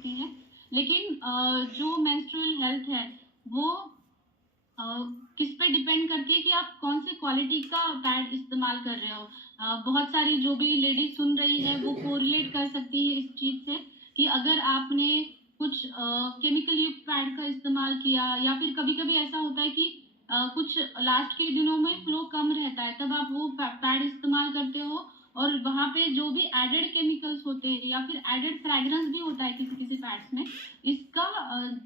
सकती हैं। लेकिन जो मेंस्ट्रुअल हेल्थ है वो अ, किस पे डिपेंड करती है कि आप कौन सी क्वालिटी का पैड इस्तेमाल कर रहे हो। बहुत सारी जो भी लेडीज़ सुन रही है वो कोरिलेट कर सकती है इस चीज़ से कि अगर आपने कुछ केमिकल युक्त पैड का इस्तेमाल किया या फिर कभी-कभी ऐसा होता है कि कुछ लास्ट के दिनों में फ्लो कम रहता है, तब आप वो पैड इस्तेमाल करते हो और वहाँ पे जो भी एडेड केमिकल्स होते हैं या फिर एडेड फ्रेग्रेंस भी होता है किसी-किसी पैड्स में, इसका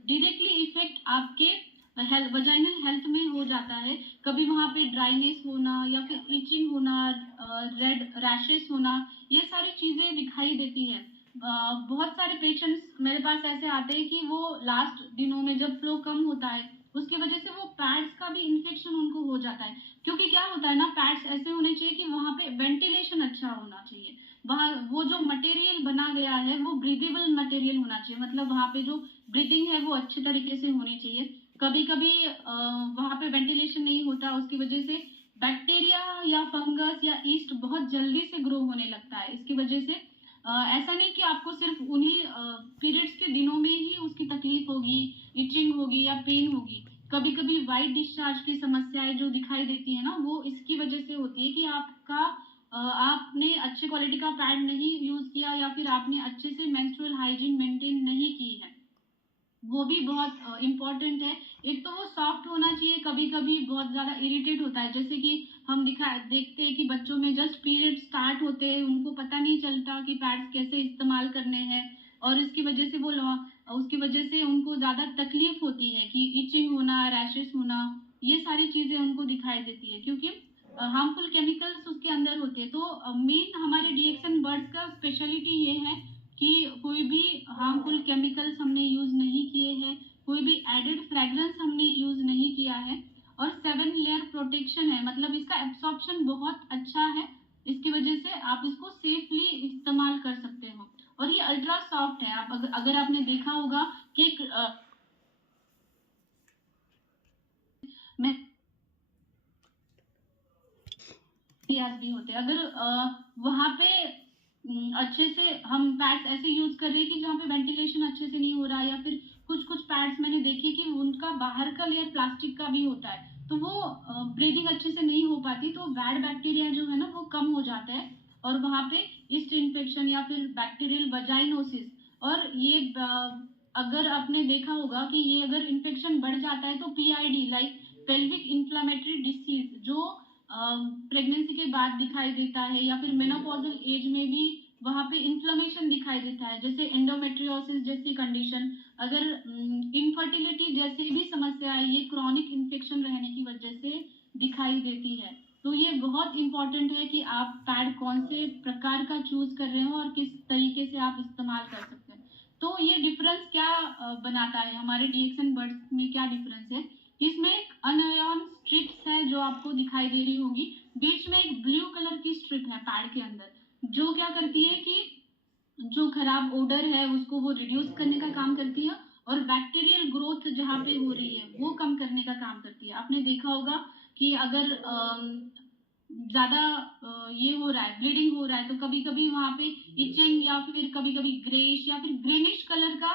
डायरेक्टली इफ़ेक्ट आपके वजाइनल हेल्थ में हो जाता है। कभी वहाँ पे ड्राइनेस होना या फिर इचिंग होना, रेड रैशेस होना, ये सारी चीज़ें दिखाई देती हैं। बहुत सारे पेशेंट्स मेरे पास ऐसे आते हैं कि वो लास्ट दिनों में जब फ्लो कम होता है, उसकी वजह से वो पैड्स का भी इन्फेक्शन उनको हो जाता है। क्योंकि क्या होता है ना, पैड्स ऐसे होने चाहिए कि वहाँ पे वेंटिलेशन अच्छा होना चाहिए। वहाँ वो जो मटेरियल बना गया है वो ब्रीदेबल मटेरियल होना चाहिए, मतलब वहाँ पे जो ब्रीथिंग है वो अच्छे तरीके से होनी चाहिए। कभी-कभी वहाँ पे वेंटिलेशन नहीं होता, उसकी वजह से बैक्टीरिया या फंगस या यीस्ट बहुत जल्दी से ग्रो होने लगता है। इसकी वजह से ऐसा नहीं कि आपको सिर्फ़ उन्हीं पीरियड्स के दिनों में ही उसकी तकलीफ़ होगी, इचिंग होगी या पेन होगी। कभी-कभी व्हाइट डिस्चार्ज की समस्याएँ जो दिखाई देती हैं ना, वो इसकी वजह से होती है कि आपने अच्छे क्वालिटी का पैड नहीं यूज़ किया या फिर आपने अच्छे से मेंस्ट्रुअल हाइजीन मेंटेन नहीं की है। वो भी बहुत इम्पोर्टेंट है। एक तो वो सॉफ्ट होना चाहिए, कभी-कभी बहुत ज़्यादा इरिटेट होता है। जैसे कि हम देखते हैं कि बच्चों में जस्ट पीरियड स्टार्ट होते हैं, उनको पता नहीं चलता कि पैड्स कैसे इस्तेमाल करने हैं और उसकी वजह से उनको ज़्यादा तकलीफ़ होती है कि इचिंग होना, रैशेज़ होना, ये सारी चीज़ें उनको दिखाई देती है क्योंकि हार्मफुल केमिकल्स उसके अंदर होते हैं। तो मेन हमारे डीएक्सन बड्स का स्पेशलिटी ये है कि कोई भी हार्मफुल केमिकल्स हमने यूज़ नहीं किए हैं, कोई भी एडेड फ्रेग्रेंस हमने यूज़ नहीं किया है और 7 लेयर प्रोटेक्शन है, मतलब इसका एब्ज़ॉर्प्शन बहुत अच्छा है। इसकी वजह से आप इसको सेफ़ली इस्तेमाल कर सकते हो और ये अल्ट्रा सॉफ्ट है। आप अगर आपने देखा होगा कि एक मैं इतिहास भी होते हैं। अगर वहाँ पे अच्छे से हम पैड्स ऐसे यूज़ कर रहे हैं कि जहाँ पे वेंटिलेशन अच्छे से नहीं हो रहा है या फिर कुछ-कुछ पैड्स मैंने देखे कि उनका बाहर का लेयर प्लास्टिक का भी होता है। तो वो ब्रीथिंग अच्छे से नहीं हो पाती, तो बैड बैक्टीरिया जो है ना वो कम हो जाता है और वहाँ पे यीस्ट इन्फेक्शन या फिर बैक्टीरियल वजाइनोसिस और ये अगर आपने देखा होगा कि ये अगर इन्फेक्शन बढ़ जाता है तो PID like pelvic inflammatory disease जो प्रेगनेंसी के बाद दिखाई देता है या फिर मेनोपॉज़ल एज में भी वहाँ पे इन्फ्लेमेशन दिखाई देता है, जैसे एंडोमेट्रियोसिस जैसी कंडीशन, अगर इनफर्टिलिटी जैसी भी समस्याएँ ये क्रॉनिक इन्फेक्शन रहने की वजह से दिखाई देती है। तो ये बहुत इम्पोर्टेंट है कि आप पैड कौन से प्रकार का चूज़ कर रहे हो और किस तरीके से आप इस्तेमाल कर सकते हैं। तो ये डिफ़रेंस क्या बनाता है, हमारे डीएक्सन बड्स में क्या डिफ़रेंस है? इसमें एक अनआयन स्ट्रिप्स है जो आपको दिखाई दे रही होगी। बीच में एक ब्लू कलर की स्ट्रिप है पैड के अंदर, जो क्या करती है कि जो खराब ओडर है उसको वो रिड्यूस करने का काम करती है और बैक्टीरियल ग्रोथ जहाँ पे हो रही है वो कम करने का काम करती है। आपने देखा होगा कि अगर ज़्यादा ये हो रहा है, ब्लीडिंग हो रहा है, तो कभी-कभी वहाँ पे इचिंग या फिर कभी-कभी ग्रेइश या फिर ग्रीनिश कलर का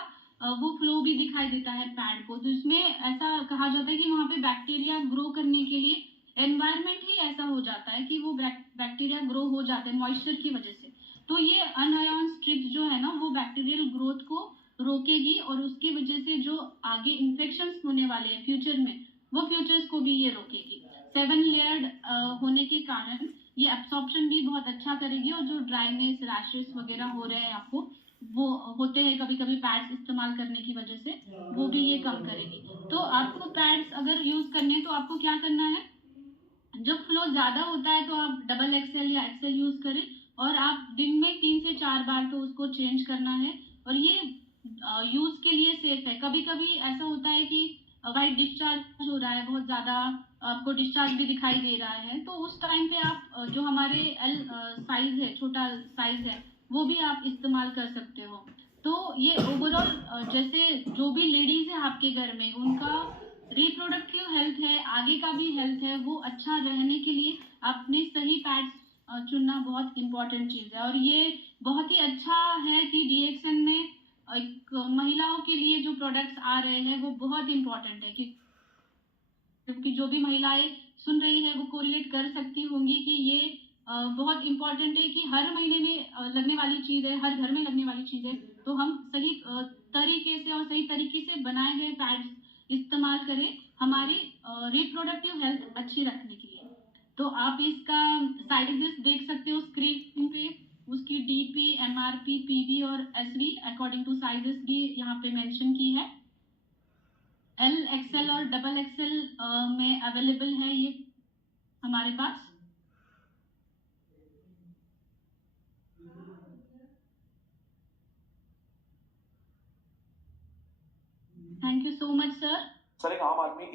वो फ्लो भी दिखाई देता है पैड को। तो इसमें ऐसा कहा जाता है कि वहाँ पे बैक्टीरिया ग्रो करने के लिए एनवायरनमेंट ही ऐसा हो जाता है कि वो बैक्टीरिया ग्रो हो जाते हैं मॉइस्चर की वजह से। तो ये अनआयन स्ट्रिप्स जो है ना वो बैक्टीरियल ग्रोथ को रोकेगी और उसकी वजह से जो आगे इन्फेक्शंस होने वाले हैं फ्यूचर में, वो फ्यूचर्स को भी ये रोकेगी। 7 लेयर्ड होने के कारण ये एब्सॉर्प्शन भी बहुत अच्छा करेगी और जो ड्राइनेस, रैशेस वगैरह हो रहे हैं आपको, वो होते हैं कभी-कभी पैड्स इस्तेमाल करने की वजह से, वो भी ये कम करेगी। तो आपको पैड्स अगर यूज़ करने हैं तो आपको क्या करना है, जब फ्लो ज़्यादा होता है तो आप डबल एक्सेल या एक्सेल यूज़ करें और आप दिन में 3 से 4 बार तो उसको चेंज करना है और ये यूज़ के लिए सेफ है। कभी-कभी ऐसा होता है कि व्हाइट डिस्चार्ज हो रहा है बहुत ज़्यादा, आपको डिस्चार्ज भी दिखाई दे रहा है, तो उस टाइम पे आप जो हमारे साइज़ है, छोटा साइज़ है, वो भी आप इस्तेमाल कर सकते हो। तो ये ओवरऑल जैसे जो भी लेडीज़ हैं आपके घर में, उनका रिप्रोडक्टिव हेल्थ है, आगे का भी हेल्थ है, वो अच्छा रहने के लिए अपने सही पैड्स चुनना बहुत इम्पोर्टेंट चीज़ है और ये बहुत ही अच्छा है कि डीएक्सएन ने एक महिलाओं के लिए जो प्रोडक्ट्स आ रहे हैं वो बहुत इम्पोर्टेंट है, क्योंकि जो भी महिलाएं सुन रही है वो कोरिलेट कर सकती होंगी कि ये बहुत इम्पोर्टेंट है कि हर महीने में लगने वाली चीज़ है, हर घर में लगने वाली चीज़ है। तो हम सही तरीके से और सही तरीके से बनाए गए पैड्स इस्तेमाल करें हमारी रिप्रोडक्टिव हेल्थ अच्छी रखने के लिए। तो आप इसका साइजेस देख सकते हो स्क्रीन पे, उसकी डीपी, एमआरपी, पीवी और एसवी अकॉर्डिंग टू साइजेस भी यहाँ पे मेंशन की है। एल, एक्सएल और डबल एक्सएल में अवेलेबल है ये हमारे पास। Thank you so much sir. Sir एक आम आदमी